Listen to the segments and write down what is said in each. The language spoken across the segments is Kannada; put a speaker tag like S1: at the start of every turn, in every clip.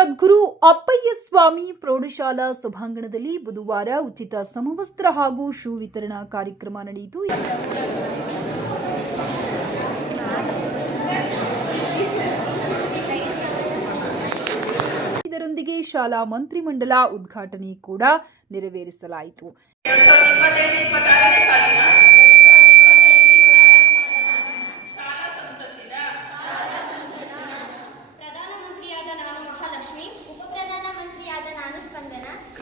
S1: ಸದ್ಗುರು ಅಪ್ಪಯ್ಯ ಸ್ವಾಮಿ ಪ್ರೌಢಶಾಲಾ ಸಭಾಂಗಣದಲ್ಲಿ ಬುಧವಾರ ಉಚಿತ ಸಮವಸ್ತ್ರ ಹಾಗೂ ಶೂ ವಿತರಣಾ ಕಾರ್ಯಕ್ರಮ ನಡೆಯಿತು. ಇದರೊಂದಿಗೆ ಶಾಲಾ ಮಂತ್ರಿಮಂಡಲ ಉದ್ಘಾಟನೆ ಕೂಡ ನೆರವೇರಿಸಲಾಯಿತು.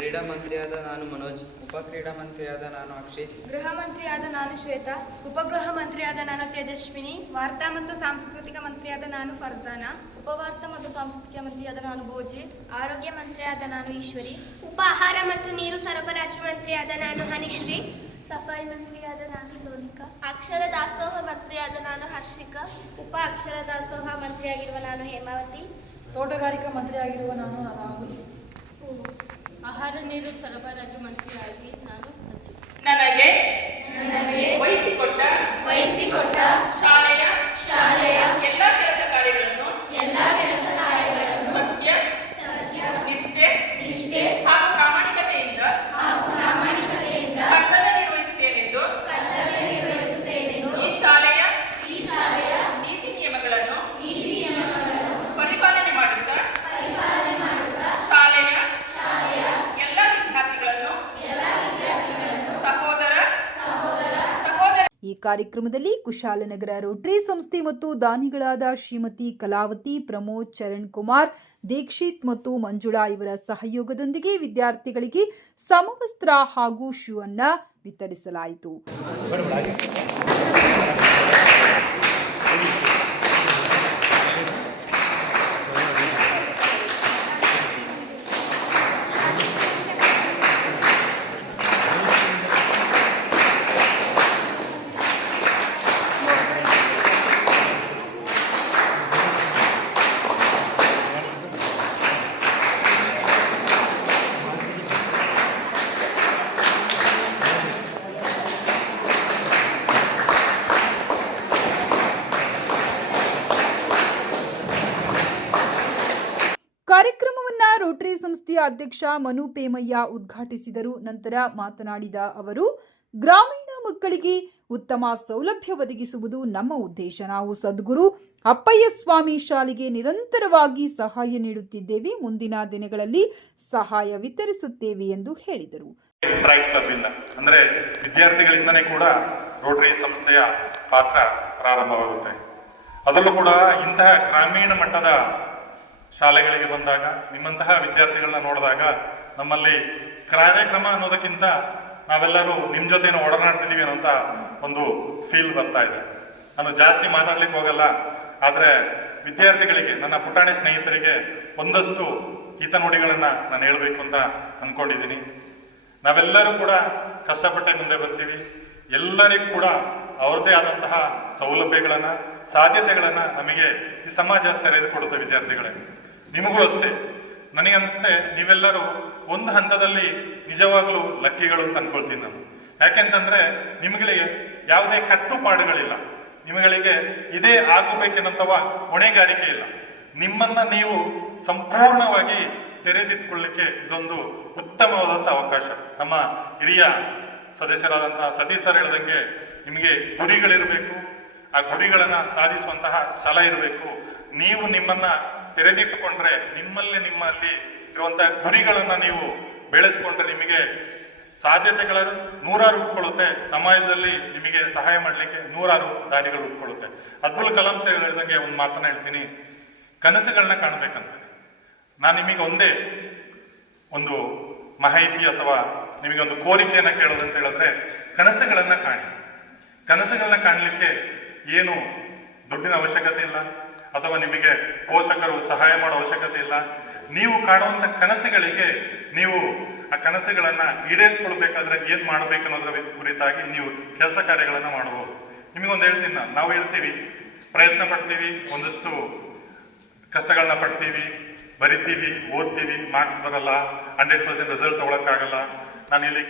S2: ಕ್ರೀಡಾ ಮಂತ್ರಿಯಾದ ನಾನು ಮನೋಜ್.
S3: ಉಪಕ್ರೀಡಾ ಮಂತ್ರಿಯಾದ ನಾನು ಅಕ್ಷಿತ್.
S4: ಗೃಹ ಮಂತ್ರಿಯಾದ ನಾನು ಶ್ವೇತಾ. ಉಪಗೃಹ ಮಂತ್ರಿಯಾದ ನಾನು ತೇಜಸ್ವಿನಿ. ವಾರ್ತಾ ಮತ್ತು ಸಾಂಸ್ಕೃತಿಕ ಮಂತ್ರಿಯಾದ ನಾನು ಫರ್ಜಾನಾ. ಉಪವಾರ್ತಾ ಮತ್ತು ಸಾಂಸ್ಕೃತಿಕ ಮಂತ್ರಿಯಾದ ನಾನು ಭೋಜಿ.
S5: ಆರೋಗ್ಯ ಮಂತ್ರಿಯಾದ ನಾನು ಈಶ್ವರಿ. ಉಪ ಆಹಾರ ಮತ್ತು ನೀರು ಸರಬರಾಜು ಮಂತ್ರಿಯಾದ ನಾನು ಹನಿಶ್ರೀ. ಸಫಾಯಿ ಮಂತ್ರಿಯಾದ ನಾನು ಸೋನಿಕಾ. ಅಕ್ಷರ ದಾಸೋಹ ಮಂತ್ರಿಯಾದ ನಾನು ಹರ್ಷಿಕಾ. ಉಪ ಅಕ್ಷರ ದಾಸೋಹ ಮಂತ್ರಿಯಾಗಿರುವ ನಾನು ಹೇಮಾವತಿ.
S6: ತೋಟಗಾರಿಕಾ ಮಂತ್ರಿಯಾಗಿರುವ ನಾನು ರಾಹುಲ್.
S7: ಆಹಾರ ನೀರು ಸರಬರಾಜು ಮಂತ್ರಿಯಾಗಿ ನಾನು ನನಗೆ ವಹಿಸಿಕೊಟ್ಟ
S5: ವಹಿಸಿಕೊಟ್ಟ
S7: ಶಾಲೆಯ
S5: ಶಾಲೆಯ
S1: ಕಾರ್ಯಕ್ರಮದಲ್ಲಿ ಕುಶಾಲನಗರ ರೋಟರಿ ಸಂಸ್ಥೆ ಮತ್ತು ದಾನಿಗಳಾದ ಶ್ರೀಮತಿ ಕಲಾವತಿ, ಪ್ರಮೋದ್, ಚರಣ್ ಕುಮಾರ್, ದೀಕ್ಷಿತ್ ಮತ್ತು ಮಂಜುಳಾ ಇವರ ಸಹಯೋಗದೊಂದಿಗೆ ವಿದ್ಯಾರ್ಥಿಗಳಿಗೆ ಸಮವಸ್ತ್ರ ಹಾಗೂ ಶೂ ಅನ್ನ ವಿತರಿಸಲಾಯಿತು. ಸಂಸ್ಥೆಯ ಅಧ್ಯಕ್ಷ ಮನು ಪೇಮಯ್ಯ ಉದ್ಘಾಟಿಸಿದರು. ನಂತರ ಮಾತನಾಡಿದ ಅವರು, ಗ್ರಾಮೀಣ ಮಕ್ಕಳಿಗೆ ಉತ್ತಮ ಸೌಲಭ್ಯ ಒದಗಿಸುವುದು ನಮ್ಮ ಉದ್ದೇಶ. ನಾವು ಸದ್ಗುರು ಅಪ್ಪಯ್ಯ ಸ್ವಾಮಿ ಶಾಲೆಗೆ ನಿರಂತರವಾಗಿ ಸಹಾಯ ನೀಡುತ್ತಿದ್ದೇವೆ. ಮುಂದಿನ ದಿನಗಳಲ್ಲಿ ಸಹಾಯ ವಿತರಿಸುತ್ತೇವೆ ಎಂದು ಹೇಳಿದರು.
S8: ಅಂದ್ರೆ ವಿದ್ಯಾರ್ಥಿಗಳಿಂದನೇ ಕೂಡ ರೋಟರಿ ಸಂಸ್ಥೆಯ ಪಾತ್ರ ಪ್ರಾರಂಭವಾಗುತ್ತೆ. ಅದರಲ್ಲೂ ಕೂಡ ಇಂತಹ ಗ್ರಾಮೀಣ ಮಟ್ಟದ ಶಾಲೆಗಳಿಗೆ ಬಂದಾಗ, ನಿಮ್ಮಂತಹ ವಿದ್ಯಾರ್ಥಿಗಳನ್ನ ನೋಡಿದಾಗ ನಮ್ಮಲ್ಲಿ ಕಾರ್ಯಕ್ರಮ ಅನ್ನೋದಕ್ಕಿಂತ ನಾವೆಲ್ಲರೂ ನಿಮ್ಮ ಜೊತೆ ಒಡನಾಡ್ತಿದ್ದೀವಿ ಅನ್ನೋಂಥ ಒಂದು ಫೀಲ್ ಬರ್ತಾ ಇದೆ. ನಾನು ಜಾಸ್ತಿ ಮಾತಾಡ್ಲಿಕ್ಕೆ ಹೋಗಲ್ಲ, ಆದರೆ ವಿದ್ಯಾರ್ಥಿಗಳಿಗೆ, ನನ್ನ ಪುಟಾಣಿ ಸ್ನೇಹಿತರಿಗೆ ಒಂದಷ್ಟು ಹಿತನುಡಿಗಳನ್ನ ನಾನು ಹೇಳಬೇಕು ಅಂತ ಅನ್ಕೊಂಡಿದ್ದೀನಿ. ನಾವೆಲ್ಲರೂ ಕೂಡ ಕಷ್ಟಪಟ್ಟೆ ಮುಂದೆ ಬರ್ತೀವಿ. ಎಲ್ಲರಿಗೂ ಕೂಡ ಅವ್ರದ್ದೇ ಆದಂತಹ ಸೌಲಭ್ಯಗಳನ್ನು, ಸಾಧ್ಯತೆಗಳನ್ನು ನಮಗೆ ಈ ಸಮಾಜ ತೆರೆದುಕೊಡುತ್ತೆ ವಿದ್ಯಾರ್ಥಿಗಳೇ. ನಿಮಗೂ ಅಷ್ಟೇ. ನನಗನ್ಸುತ್ತೆ, ನೀವೆಲ್ಲರೂ ಒಂದು ಹಂತದಲ್ಲಿ ನಿಜವಾಗ್ಲೂ ಲಕ್ಕಿಗಳು ಅಂತ ಅನ್ಕೊಳ್ತೀನಿ ನಾನು. ಯಾಕೆಂತಂದ್ರೆ ನಿಮ್ಗಳಿಗೆ ಯಾವುದೇ ಕಟ್ಟುಪಾಡುಗಳಿಲ್ಲ. ನಿಮಗಳಿಗೆ ಇದೇ ಆಗಬೇಕೆನ್ನುತ್ತವ ಹೊಣೆಗಾರಿಕೆ ಇಲ್ಲ. ನಿಮ್ಮನ್ನ ನೀವು ಸಂಪೂರ್ಣವಾಗಿ ತೆರೆದಿಟ್ಕೊಳ್ಳಿಕ್ಕೆ ಇದೊಂದು ಉತ್ತಮವಾದಂಥ ಅವಕಾಶ. ನಮ್ಮ ಹಿರಿಯ ಸದಸ್ಯರಾದಂತಹ ಸರ್ ಹೇಳ್ದಂಗೆ ನಿಮಗೆ ಗುರಿಗಳಿರಬೇಕು. ಆ ಗುರಿಗಳನ್ನು ಸಾಧಿಸುವಂತಹ ಛಲ ಇರಬೇಕು. ನೀವು ನಿಮ್ಮನ್ನ ತೆರೆದಿಟ್ಟುಕೊಂಡ್ರೆ ನಿಮ್ಮಲ್ಲಿ ನಿಮ್ಮಲ್ಲಿ ಇರುವಂತಹ ಗುರಿಗಳನ್ನ ನೀವು ಬೆಳೆಸ್ಕೊಂಡ್ರೆ ನಿಮಗೆ ಸಾಧ್ಯತೆಗಳ ನೂರಾರು ಉಟ್ಕೊಳ್ಳುತ್ತೆ, ಸಮಾಜದಲ್ಲಿ ನಿಮಗೆ ಸಹಾಯ ಮಾಡಲಿಕ್ಕೆ ನೂರಾರು ದಾರಿಗಳು ಉಟ್ಕೊಳ್ಳುತ್ತೆ. ಅಬ್ದುಲ್ ಕಲಾಂ ಸರ್ ಹೇಳಿದಂಗೆ ಒಂದು ಮಾತನ್ನ ಹೇಳ್ತೀನಿ. ಕನಸುಗಳನ್ನ ಕಾಣಬೇಕಂತ. ನಾನು ನಿಮಗೆ ಒಂದೇ ಒಂದು ಮಾಹಿತಿ ಅಥವಾ ನಿಮಗೆ ಒಂದು ಕೋರಿಕೆಯನ್ನು ಕೇಳೋದಂತ ಹೇಳಿದ್ರೆ, ಕನಸುಗಳನ್ನು ಕಾಣಿ. ಕನಸುಗಳನ್ನ ಕಾಣಲಿಕ್ಕೆ ಏನು ದುಡ್ಡಿನ ಅವಶ್ಯಕತೆ ಇಲ್ಲ. ಅಥವಾ ನಿಮಗೆ ಪೋಷಕರು ಸಹಾಯ ಮಾಡೋ ಅವಶ್ಯಕತೆ ಇಲ್ಲ, ನೀವು ಕಾಣುವಂಥ ಕನಸುಗಳಿಗೆ ನೀವು ಆ ಕನಸುಗಳನ್ನು ಈಡೇರಿಸ್ಕೊಳ್ಬೇಕಾದ್ರೆ ಏನು ಮಾಡ್ಬೇಕು ಅನ್ನೋದ್ರ ಕುರಿತಾಗಿ ನೀವು ಕೆಲಸ ಕಾರ್ಯಗಳನ್ನು ಮಾಡಬಹುದು. ನಿಮಗೊಂದು ಹೇಳ್ತೀನಿ ನಾನು. ನಾವು ಹೇಳ್ತೀವಿ, ಪ್ರಯತ್ನ ಪಡ್ತೀವಿ, ಒಂದಷ್ಟು ಕಷ್ಟಗಳನ್ನ ಪಡ್ತೀವಿ, ಬರಿತೀವಿ, ಓದ್ತೀವಿ, ಮಾರ್ಕ್ಸ್ ಬರಲ್ಲ, ಹಂಡ್ರೆಡ್ ಪರ್ಸೆಂಟ್ ರಿಸಲ್ಟ್ ತಗೊಳಕ್ಕಾಗಲ್ಲ. ನಾನು ಇಲ್ಲಿ